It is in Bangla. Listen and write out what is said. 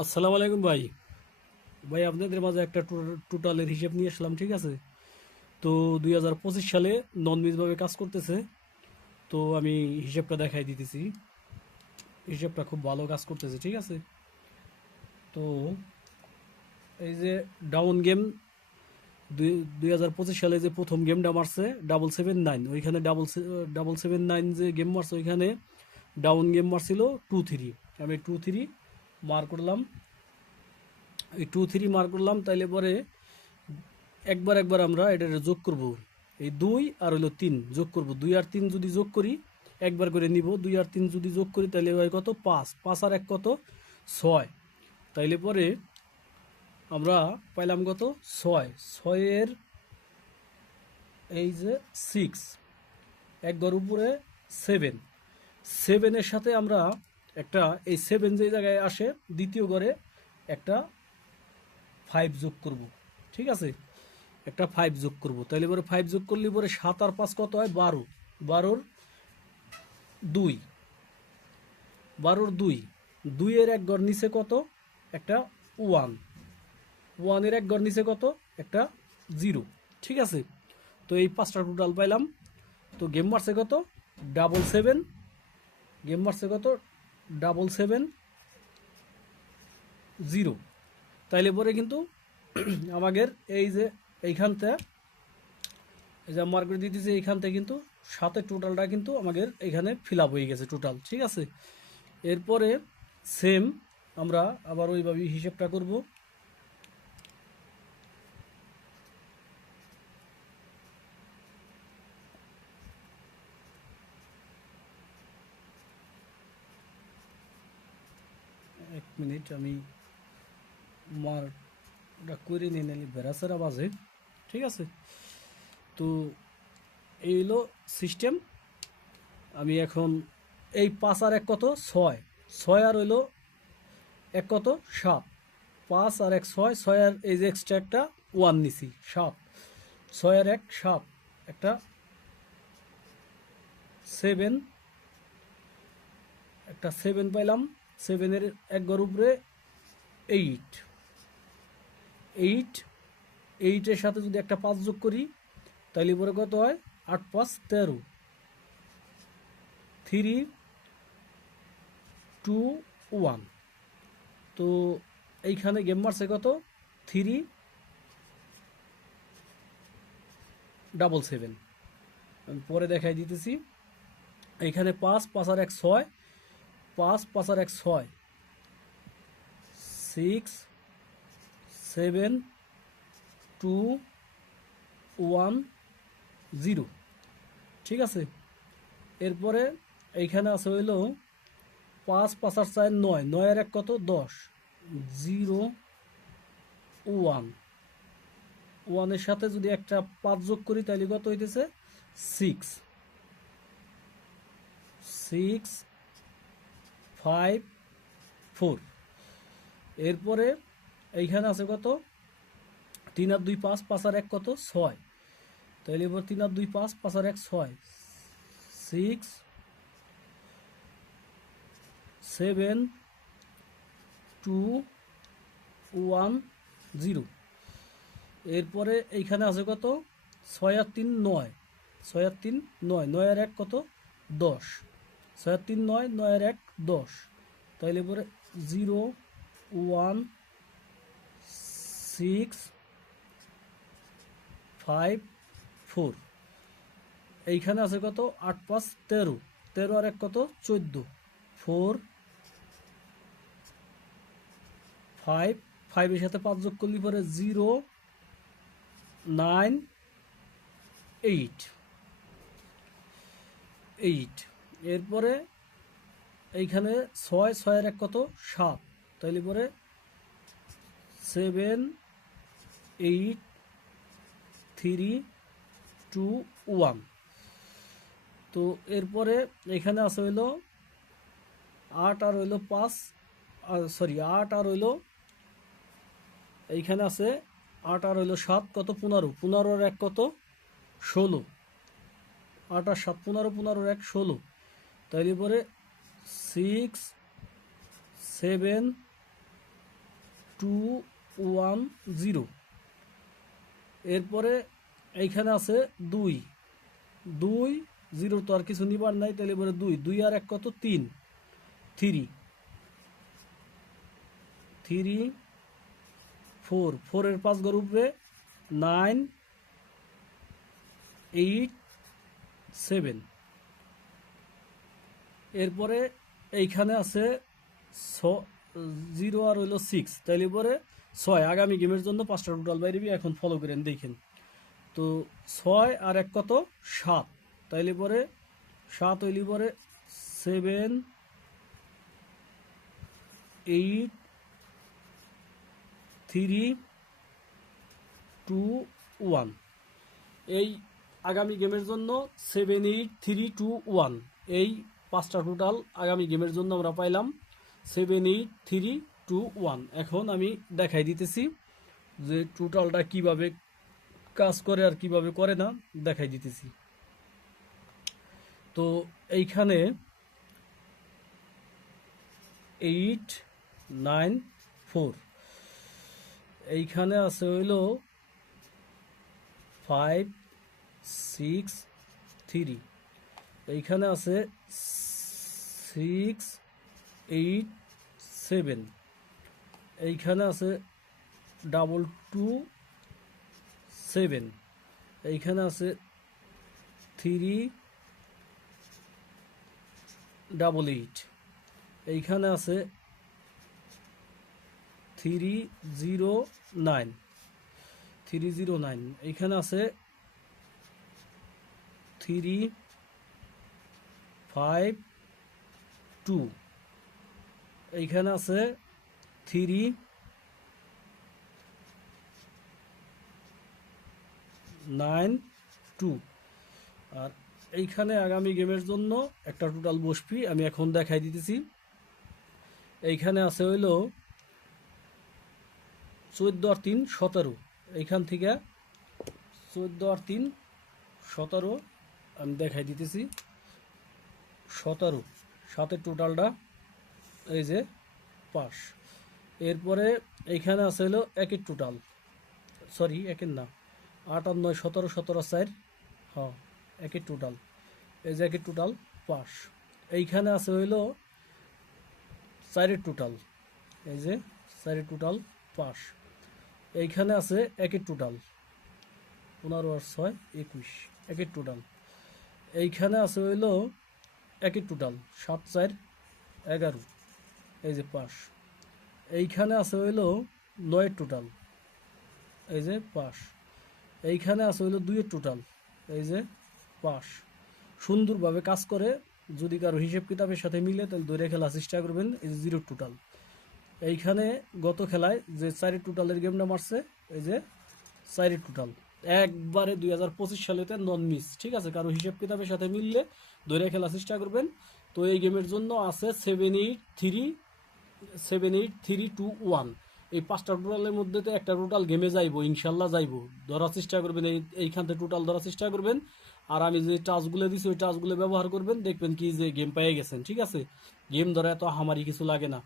আসসালামু আলাইকুম ভাই। ভাই আপনাদের মাঝে একটা টোটালের হিসেব নিয়ে আসলাম, ঠিক আছে? তো 2025 সালে নন মিসভাবে কাজ করতেছে। তো আমি হিসেবটা দেখাই দিতেছি। হিসেবটা খুব ভালো কাজ করতেছে, ঠিক আছে? তো এই যে ডাউন গেম 2025 সালে যে প্রথম গেমটা মারছে 779, ওইখানে ডাবল সেভেন নাইন যে গেম মারছে ওইখানে ডাউন গেম মারছিল 2-3। আমি 2-3 মার করলাম। এই 2-3 মার করলাম, তাইলে পরে একবার একবার আমরা এটা যোগ করব। এই 2 আর হলো 3 যোগ করব। 2 আর 3 যদি যোগ করি, একবার করে নিব। 2 আর 3 যদি যোগ করি তাহলে হয় কত? 5। 5 আর 1 কত? 6। তাইলে পরে আমরা পাইলাম কত? 6। 6 এর এই যে 6, এক ঘর উপরে 7। 7 এর সাথে আমরা একটা, এই 7 যে জায়গায় আসে দ্বিতীয় ঘরে একটা 5 যোগ করব, ঠিক আছে? একটা 5 যোগ করব, তাহলে পরে 5 যোগ করলে পরে 7 আর 5 কত হয়? 12। 12-র 2, 12-র 2, 2 এর এক ঘর নিচে কত? একটা 1। 1 এর এক ঘর নিচে কত? একটা 0, ঠিক আছে? তো এই পাঁচটা টোটাল পাইলাম। তো গেম মারছে কত? 777। গেম মারছে কত? 770। তাইলে পরে কিন্তু আমাদের এই যে এইখানটা, এই যে মার্কেট দিতেছে এইখান থেকে কিন্তু সাথে টোটালটা কিন্তু আমাদের এখানে ফিল আপ হয়ে গেছে টোটাল, ঠিক আছে? এরপরে সেম আমরা আবার ওইভাবে হিসেবটা করব। এক মিনিট, আমি মারটা করে নিয়ে নিলে বেড়াচেরা বাজে, ঠিক আছে? তো এই হলো সিস্টেম। আমি এখন এই 5 আর 1 কত? 6। 6 আর হইলো 1 কত? 7। 5 আর 1 6। 6 আর এই যে এক্সট্রা একটা 1 নিছি, 7। 6 আর 1 7, একটা 7, একটা 7 পাইলাম। 7-এর এক ঘর উপরে 8। 8, 8-এর সাথে যদি একটা 5 যোগ করি তাহলে পরে কত হয়? 8 5 13। 3 2 1। তো এইখানে গেম মারছে কত? 377। আমি পরে দেখাই দিতেছি। এইখানে 5 5 আর 1 6। 5 5 আর 1 6, 6 7 2 1 0, ঠিক আছে? এরপরে এইখানে আছে হইলো 5 5 আর 4 9। 9 আর 1 কত? 10। 0 1। 1-এর সাথে যদি একটা 5 যোগ করি তাহলে কত হইতেছে? 6। 6 5 4। এরপরে এইখানে আছে কত? 3 আর 2 5। 5 আর 1 কত? 6। তাহলে এবার 3 আর 2 5। 5 আর 1 6। 6 7 2 1 0। এরপরে এইখানে আছে কত? 6 আর 3 9। 6 আর 3 9। 9 আর 1 কত? 10। 6 আর 3 9। 9 আর 1 10। তাইলে পরে 0 1 6 5 4। এইখানে আছে কত? 8 5 13। 13 আর 1 কত? 14। 4 5। 5-এর সাথে 5 যোগ করলে পরে 0 9 8। 8। এরপরে এইখানে 6। 6 এর 1 কত? 7। তাইলে পরে 7 8 3 2 1। তো এরপরে এখানে আছে হইলো 8 আর হইলো 5, সরি 8 আর হইলো, এইখানে আছে 8 আর হইলো 7 কত? 15। 15 আর 1 কত? 16। 8 আর 7 15। 15 আর 1 16। তাইলে পরে 6 7 210। এরপরে এইখানে আছে 2, 2 0 তো আর কিছু নিবার নাই, তাহলে এবারে 2, 2 আর 1 কত, 3, 3, 3, 4, 4 এর 5 ঘর উপরে 9, 8, 7। এরপরে এইখানে আছে 0 আর হইলো 6, তাইলে এবারে 6। আগামী গেমের জন্য 5টা টোটাল বাইরে, এখন ফলো করেন দেখেন। তো 6 আর 1 কত, 7, তাইলে পরে 7 হইলে পরে 7, 8, 3, 2, 1। এই আগামী গেমের জন্য 7, 8, 3, 2, 1 এই 5টা টোটাল আগামী গেমের জন্য আমরা পাইলাম 7, 8, 3, 2, 1। এখন আমি দেখাই দিতেছি যে টোটালটা কিভাবে কাজ করে আর কিভাবে করে না, দেখাই দিতেছি। তো এইখানে 8, 9, 4, এইখানে আছে হইলো 5, 6, 3, এইখানে আছে 6, 8, 7, এইখানে আছে 2, 2, 7, এইখানে আছে 3, 8, 8, এইখানে আছে 309, 309, এইখানে আছে 3, 5, 2, এইখানে আছে 3, 9, 2। আর এইখানে আগামী গেমের জন্য একটা টোটাল বসবি, আমি এখন দেখাই দিতেছি। এইখানে আছে হইলো 14 আর 3, 17, এইখান থেকে 14 আর 3, 17 আমি দেখাই দিতেছি। 17, 7-এর টোটালটা এই যে 5। এরপরে এইখানে আছে হলো 1-এর টোটাল, সরি 1-এর না, 8 আর 9, 17, 17 আর 4, হ্যাঁ 1-এর টোটাল, এই যে 1-এর টোটাল 5। এইখানে আছে হইলো 4-এর টোটাল, এই যে 4-এর টোটাল 5। এইখানে আছে 1-এর টোটাল 15 আর 6, 21, 1-এর টোটাল। এইখানে আছে হইলো 1-এর টোটাল 7, 4, 11, এই যে 5। এইখানে আছে হইলো 9-এর টোটাল, এই যে 5। এইখানে আছে হইলো 2-এর টোটাল, এই যে 5। সুন্দরভাবে কাজ করে, যদি কারো হিসেব কিতাবের সাথে মিলে তাহলে ধরে খেলার চেষ্টা করবেন। এই যে 0 টোটাল, এইখানে গত খেলায় যে 4-এর টোটালের গেমটা মারছে, এই যে 4-এর টোটাল একবারে 2025 সালেতে নন মিস, ঠিক আছে। কারো হিসেব কিতাবের সাথে মিললে ধরে খেলার চেষ্টা করবেন। তো এই গেমের জন্য আছে 7, 8, 3, 7, 8, 3, 2, 1। এই 5টা টোটালের মধ্যে তো একটা টোটাল গেমে যাইবো, ইনশাল্লাহ যাইবো। ধরার চেষ্টা করবেন, এইখান থেকে টোটাল ধরার চেষ্টা করবেন। আর আমি যে টাচগুলো দিছি ওই টাচগুলো ব্যবহার করবেন, দেখবেন কি যে গেম পেয়ে গেছেন, ঠিক আছে। গেম ধরা এত হামারি কিছু লাগে না।